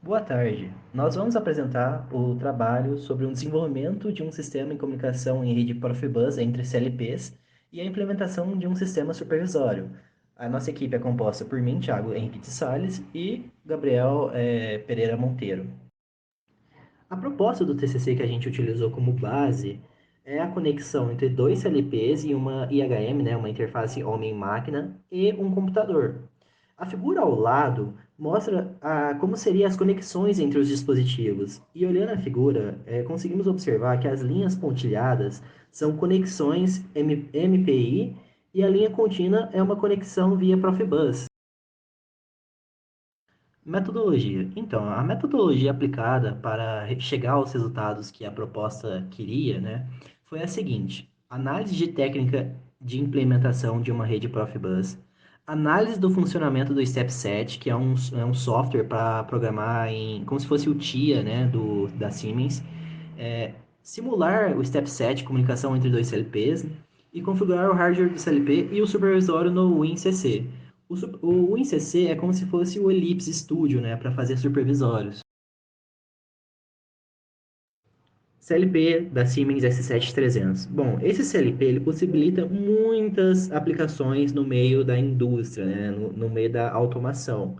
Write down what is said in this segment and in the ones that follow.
Boa tarde. Nós vamos apresentar o trabalho sobre o desenvolvimento de um sistema de comunicação em rede Profibus entre CLPs e a implementação de um sistema supervisório. A nossa equipe é composta por mim, Thiago Henrique de Salles, e Gabriel Pereira Monteiro. A proposta do TCC que a gente utilizou como base é a conexão entre dois CLPs e uma IHM, né, uma interface homem-máquina, e um computador. A figura ao lado mostra como seriam as conexões entre os dispositivos. E olhando a figura, conseguimos observar que as linhas pontilhadas são conexões MPI e a linha contínua é uma conexão via Profibus. Metodologia. Então, a metodologia aplicada para chegar aos resultados que a proposta queria, né, foi a seguinte: análise de técnica de implementação de uma rede Profibus, análise do funcionamento do StepSet, que é um software para programar como se fosse o TIA, né, da Siemens, simular o StepSet, comunicação entre dois CLPs, e configurar o hardware do CLP e o supervisório no WinCC. O WinCC é como se fosse o Ellipse Studio, né, para fazer supervisórios. CLP da Siemens S7300. Bom, esse CLP ele possibilita muitas aplicações no meio da indústria, né, no meio da automação.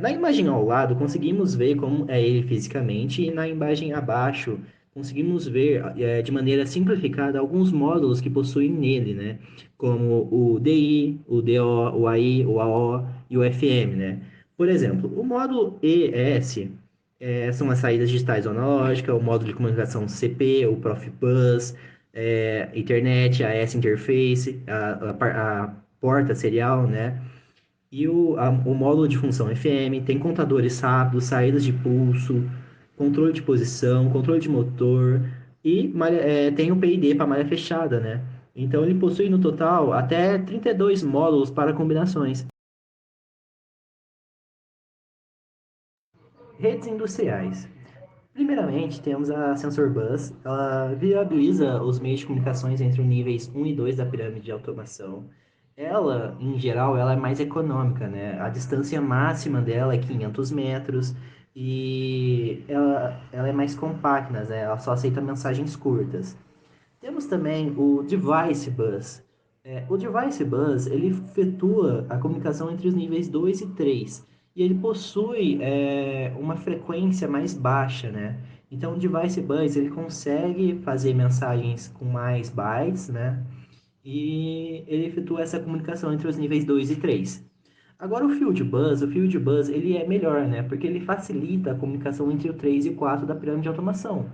Na imagem ao lado, conseguimos ver como é ele fisicamente, e na imagem abaixo, conseguimos ver de maneira simplificada alguns módulos que possuem nele, né? Como o DI, o DO, o AI, o AO e o FM, né? Por exemplo, o módulo ES são as saídas digitais analógicas, o módulo de comunicação CP, o Profibus, internet, a S interface, a porta serial, né? E o módulo de função FM tem contadores rápidos, saídas de pulso, controle de posição, controle de motor e tem o PID para malha fechada, né? Então ele possui no total até 32 módulos para combinações. Redes industriais. Primeiramente, temos a Sensor Bus. Ela viabiliza os meios de comunicações entre os níveis 1 e 2 da pirâmide de automação. Ela, em geral, ela é mais econômica, né? A distância máxima dela é 500 metros e ela é mais compacta, né? Ela só aceita mensagens curtas. Temos também o Device Bus. O Device Bus, ele efetua a comunicação entre os níveis 2 e 3. E ele possui uma frequência mais baixa, né? Então, o Device Bus, ele consegue fazer mensagens com mais bytes, né? E ele efetua essa comunicação entre os níveis 2 e 3. Agora, o Field Bus, ele é melhor, né? Porque ele facilita a comunicação entre o 3 e o 4 da pirâmide de automação.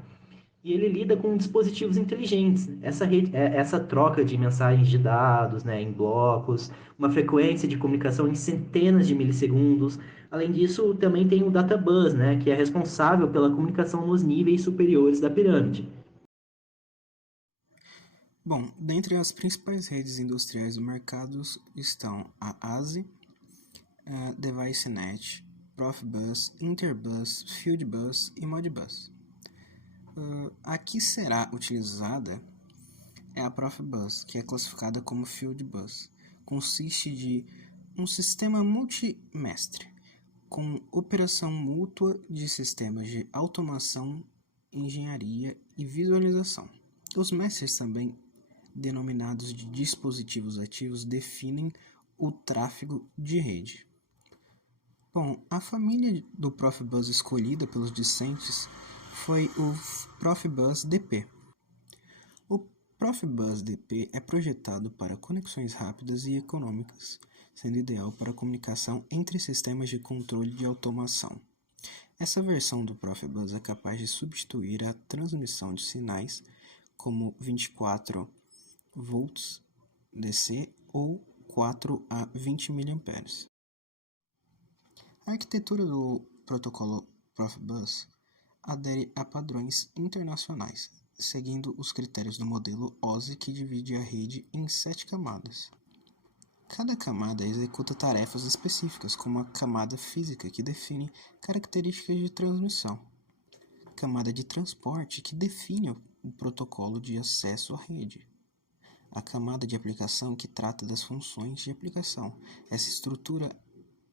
E ele lida com dispositivos inteligentes. Essa troca de mensagens de dados, né, em blocos, uma frequência de comunicação em centenas de milissegundos. Além disso, também tem o Databus, né, que é responsável pela comunicação nos níveis superiores da pirâmide. Bom, dentre as principais redes industriais do mercado estão a ASI, a DeviceNet, Profibus, Interbus, Fieldbus e Modbus. A que será utilizada é a Profibus, que é classificada como Fieldbus. Consiste de um sistema multimestre, com operação mútua de sistemas de automação, engenharia e visualização. Os mestres, também denominados de dispositivos ativos, definem o tráfego de rede. Bom, a família do Profibus escolhida pelos discentes foi o Profibus DP. O Profibus DP é projetado para conexões rápidas e econômicas, sendo ideal para comunicação entre sistemas de controle de automação. Essa versão do Profibus é capaz de substituir a transmissão de sinais como 24 volts DC ou 4 a 20 mA. A arquitetura do protocolo Profibus adere a padrões internacionais, seguindo os critérios do modelo OSI, que divide a rede em 7 camadas. Cada camada executa tarefas específicas, como a camada física, que define características de transmissão, camada de transporte, que define o protocolo de acesso à rede, a camada de aplicação, que trata das funções de aplicação. Essa estrutura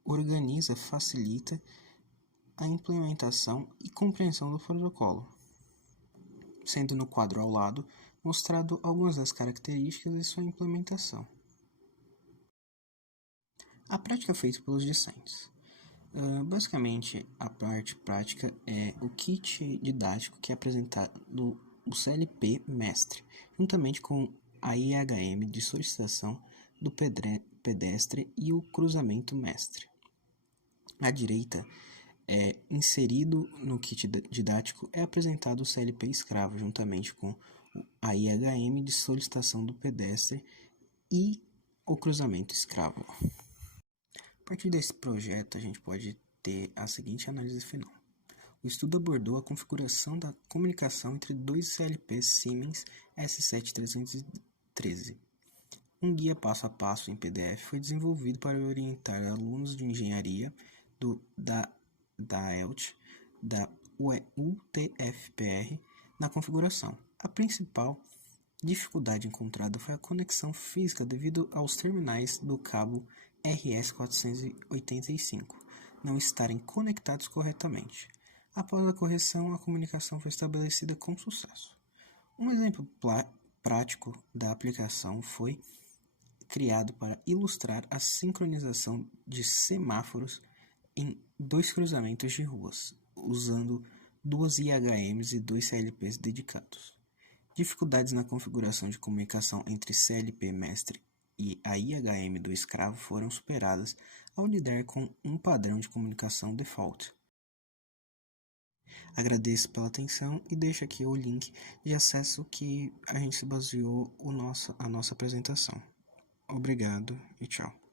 organiza, facilita a implementação e compreensão do protocolo, sendo no quadro ao lado mostrado algumas das características de sua implementação. A prática feita pelos discentes. Basicamente, a parte prática é o kit didático que é apresentado o CLP mestre, juntamente com a IHM de solicitação do pedestre e o cruzamento mestre. À direita, inserido no kit didático, é apresentado o CLP escravo, juntamente com a IHM de solicitação do pedestre e o cruzamento escravo. A partir desse projeto, a gente pode ter a seguinte análise final. O estudo abordou a configuração da comunicação entre dois CLPs Siemens S7313. Um guia passo a passo em PDF foi desenvolvido para orientar alunos de engenharia da ELT, da UTFPR, na configuração. A principal dificuldade encontrada foi a conexão física devido aos terminais do cabo RS-485 não estarem conectados corretamente. Após a correção, a comunicação foi estabelecida com sucesso. Um exemplo prático da aplicação foi criado para ilustrar a sincronização de semáforos em dois cruzamentos de ruas, usando duas IHMs e dois CLPs dedicados. Dificuldades na configuração de comunicação entre CLP mestre e a IHM do escravo foram superadas ao lidar com um padrão de comunicação default. Agradeço pela atenção e deixo aqui o link de acesso que a gente se baseou a nossa apresentação. Obrigado e tchau.